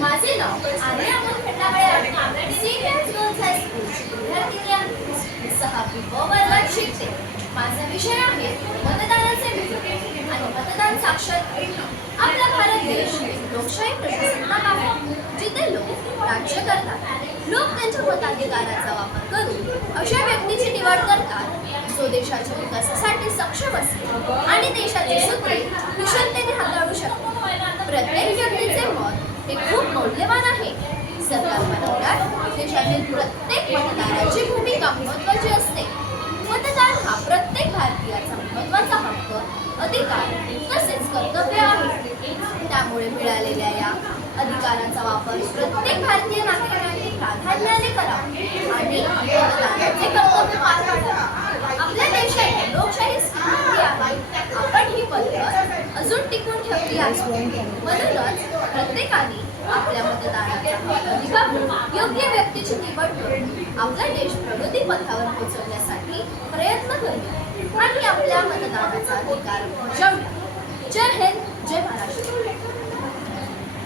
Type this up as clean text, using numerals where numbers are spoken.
माझे नाव आर्या अमोल खंडागळे आहे. Senior girls हायस्कूलची विद्यार्थिनी आहे. मी 6वी ब वर्गात शिकते. माझा विषय आहे मतदानाचे महत्त्व आणि मतदान साक्षरता. आपला भारत देश लोकशाही प्रजासत्ताक आहे, जिथे लोक राज्य करतात. लोक त्यांच्या मताधिकाराचा वापर करून अशा व्यक्तीची निवड करतात जो देशाच्या विकासासाठी सक्षम असेल आणि देशाची सूत्रे कुशलतेने हाताळू शकतो. प्रत्येक व्यक्तीचे मत हे खूप मौल्यवान आहे. सरकार बनवण्यात देशातील प्रत्येक मतदाराची भूमिका महत्त्वाची असते. मतदान हा प्रत्येक भारतीयाचा महत्त्वाचा हक्क, अधिकार तसेच कर्तव्य आहे. त्यामुळे मिळालेल्या या अधिकाराचा वापर प्रत्येक भारतीय नागरिकांनी प्राधान्याने करावा आणि मतदानाचे कर्तव्य पार पाडावे. आपल्या देशात लोकशाही स्वीकारली आहे. आपण ही पद्धत अजून टिकवून ठेवली आहे. म्हणूनच प्रत्येकाने आपल्या मतदानाचा अधिकार योग्य व्यक्तीची निवड करून आपला देश प्रगती पथावर पोहोचवण्यासाठी प्रयत्न करूया आणि आपल्या मतदानाचा अधिकार बजावूया. जय हिंद, जय महाराष्ट्र.